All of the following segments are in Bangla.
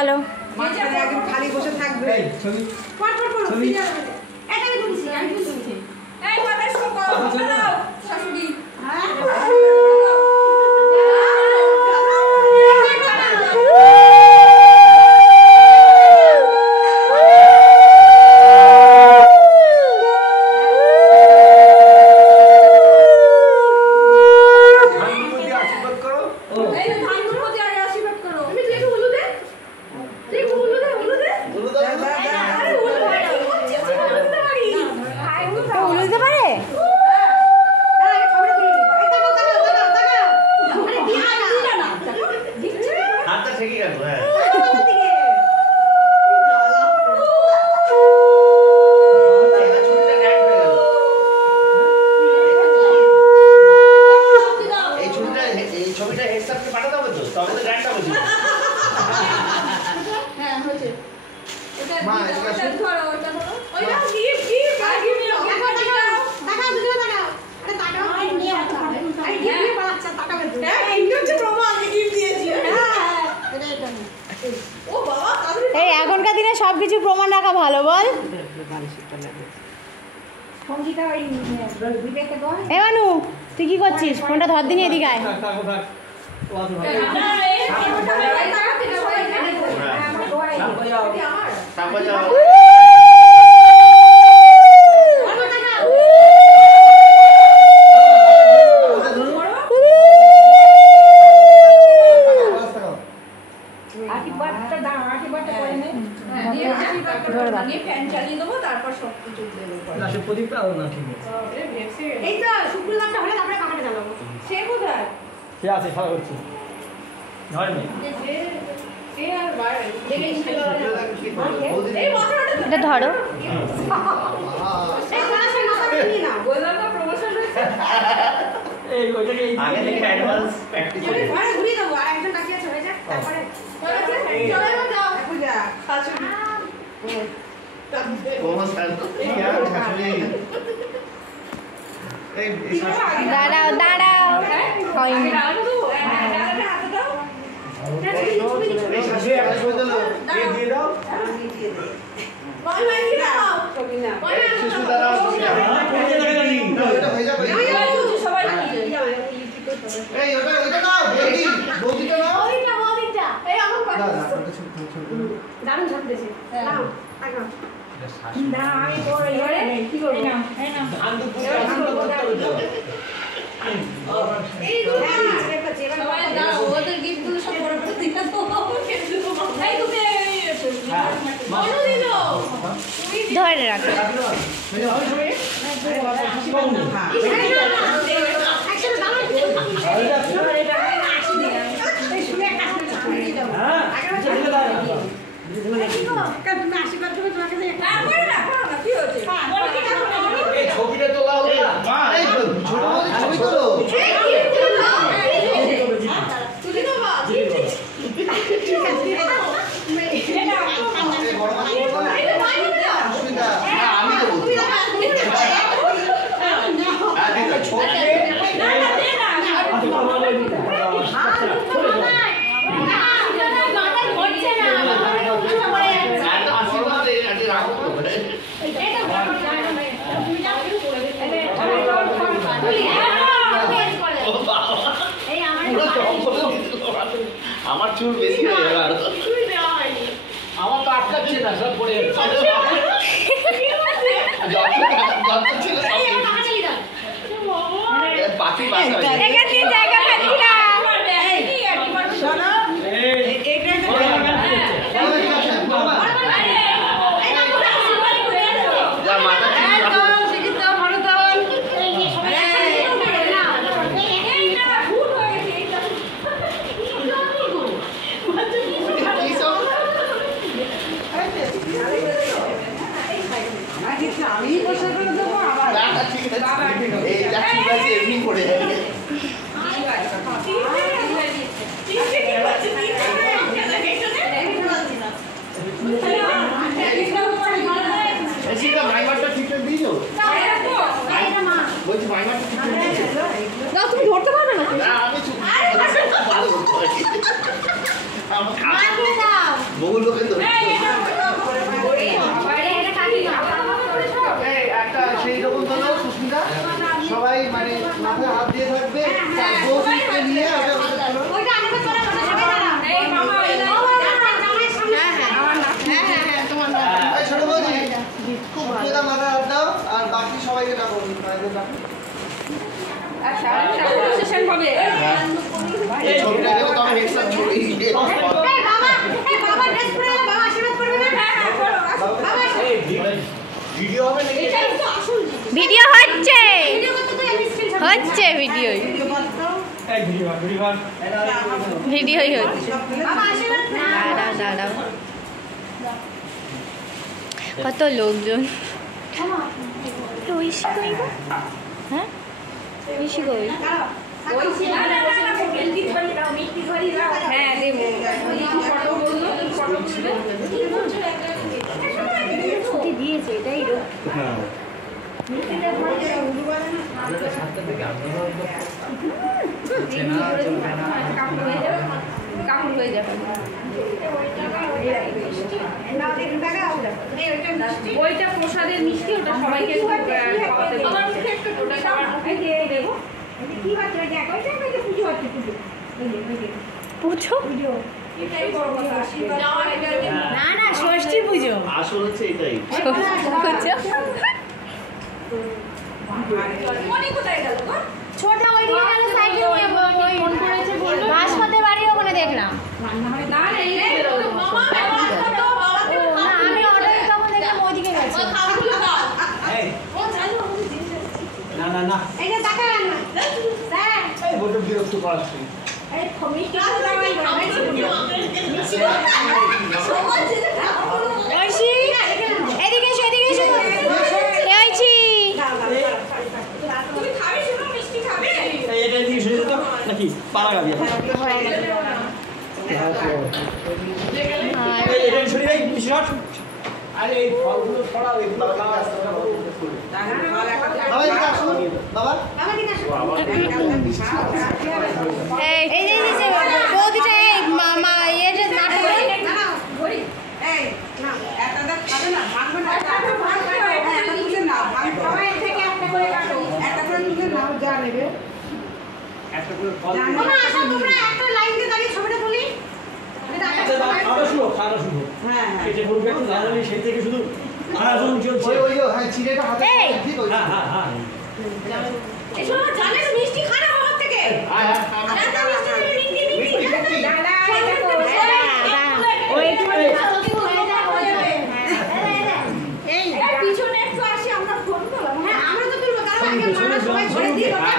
চলো খালি বসে থাকবে এখনকার দিনে সবকিছু প্রমাণ রাখা ভালো বল। মানু তুই কি করছিস? ফোনটা ধর দিনি, এদিকে আয়। এটা ধরো। দাঁড়াও দাঁড়াও, ধরে রাখো। ছবিটা তোলা আমার চুল বেশি হয়ে গেল, আমার তো আটকাচ্ছে না, সব পড়ে যাচ্ছে। পাখি তুমি ধরতে পারবে না? বগুলোকে তো একটা সেই রকম হলো সুস্মিতা সবাই মানে মাথায় হাত দিয়ে থাকবে বউকে নিয়ে ছোট বৌদি সুস্মিতা মাথায় হাত দাও আর বাকি সবাইকে ডাকো মায়েদের ডাকো ছবিটাকেও তোমার হেডসেট ছবি ভিডিও হবে নাকি ভিডিও হচ্ছে হচ্ছে ভিডিও ভিডিওই হচ্ছে দাঁড়াও দাঁড়াও কত লোকজন ঐশী কই গো? হ্যাঁ ঐশী কই? ছুটি দিয়েছে এটাই রোগ ওইটা প্রসাদের মিষ্টি ওটা সবাইকে পুজো না না ষষ্ঠী পুজো আসল হচ্ছে এটাই পুজো ছোট ওইদিকে গেল সাইকেল নিয়ে ফোন করেছে বললো ভাস্করদের বাড়ির ওখানে দেখলাম না আমি অর্ডার তখন দেখলাম ওইদিকে গেছে না না না এইটা দেখান না স্যার এই বড় বিরক্ত করাচ্ছি এই মিষ্টি ঐশী এদিকে এসো এদিকে এসো ঐশী এটা দিয়ে শুনে তো নাকি পালা গাবি এটা শুনি ভাই বিশ্বনাথ আরে এই ফলগুলো ছড়াও এই বাবা এদিকে আসো বাবা এই এই যে বৌদিটা এই মামা এর যে নাটক এই না একটা খাবে না ভাঙবে না একটা তুলে নাও সবাই থেকে একটা করে কাটো একটা করে তুলে নাও যা নেবে একটা করে ফল মামা আসো তোমরা একটা লাইন দিয়ে দাঁড়িয়ে ছবিটা তুলি খাওয়া শুরু হ্যাঁ হ্যাঁ পেটে পড়বে একটু জানালি সেই থেকে শুধু আরাধন চলছে ওই হ্যাঁ চিড়েটা হাতে ঠিক ওই হ্যাঁ হ্যাঁ হ্যাঁ এসো জানেন মিষ্টি খানা বাবার থেকে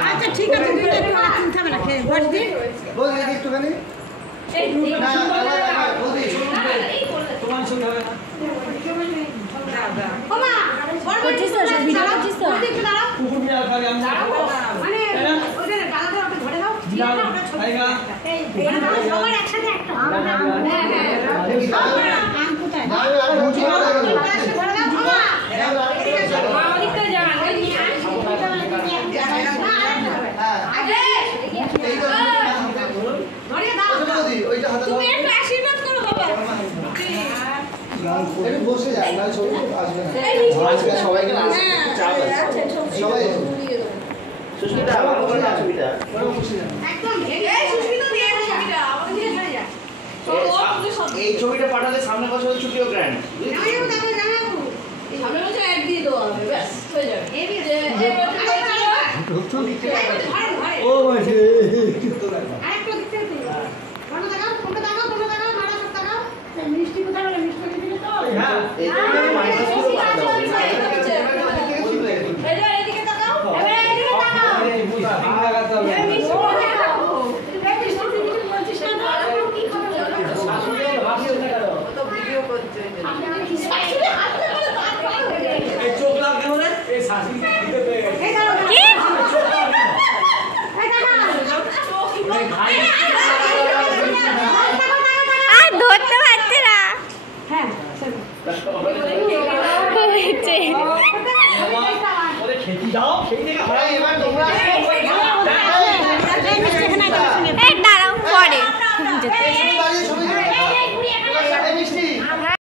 আচ্ছা ঠিক আছে তুলতে হবে না বস দিন বৌদি দেখি একটুখানি না বৌদি তোমার সঙ্গে হবে না ওমা বড় করছিস তো ভিডিও করছিস তো কুকুর বিড়াল খাবে আমি মানে ওটা গালাটা ওটা ধরে দাও জিরাল খাইগা এই সবার একসাথে একটা হ্যাঁ আম কোথায় আর মুচি মারা গেল ধরে দাও ওমা অনেকটা জান হ্যাঁ আগে এই তো ধরে দাও বৌদি ওইটা হাতে তুমি একটু আশীর্বাদ করো বাবা একটু বসে যান না ছবি আসবে না আজকে সবাইকে আসবে চাপ আছে সবাই সুস্মিতা আমার উপরে না ছবিটা বসে যান একদম এই সুস্মিতা দিয়ে ছবিটা আমাদের দিকে চলে যা এই ছবিটা পাঠালে সামনে বছর ছুটিও গ্র্যান্ড জামাইবাবু দেখো জামাইবাবু সামনে বছর অ্যাড দিয়ে দেওয়া হবে ব্যাস হয়ে যাবে এই যে ও বসে আরেকটা দিতে তুলো কোনটা দেখাও মারা সব দেখাও মিষ্টি কোথায় হলো মিষ্টি দিলে তো হ্যাঁ এই মাইনাস গুলো পাঠাতে হবে এদিকে তাকাও এবারে এদিকে তাকাও আরে বুঝ ঠিক লাগাতে হবে মিষ্টি দেখাও মিষ্টি দিতে বলছিস না তো কি খাবে শাশুড়ি ভাবি না কেন তো ভিডিও করছে শাশুড়ি হাতে করে দাঁত বার হয়ে গেছে এই চোখ লাগ কেন রে এই শাশুড়ি দিতে পেয়ে গেছে এই দাঁড়াও কি এই দাঁড়াও এই ভাই আর ধরতে পারছে না হ্যাঁ ওরে খেতে দাও সেই থেকে ভাই এবার তোমরা এই দাঁড়াও পরে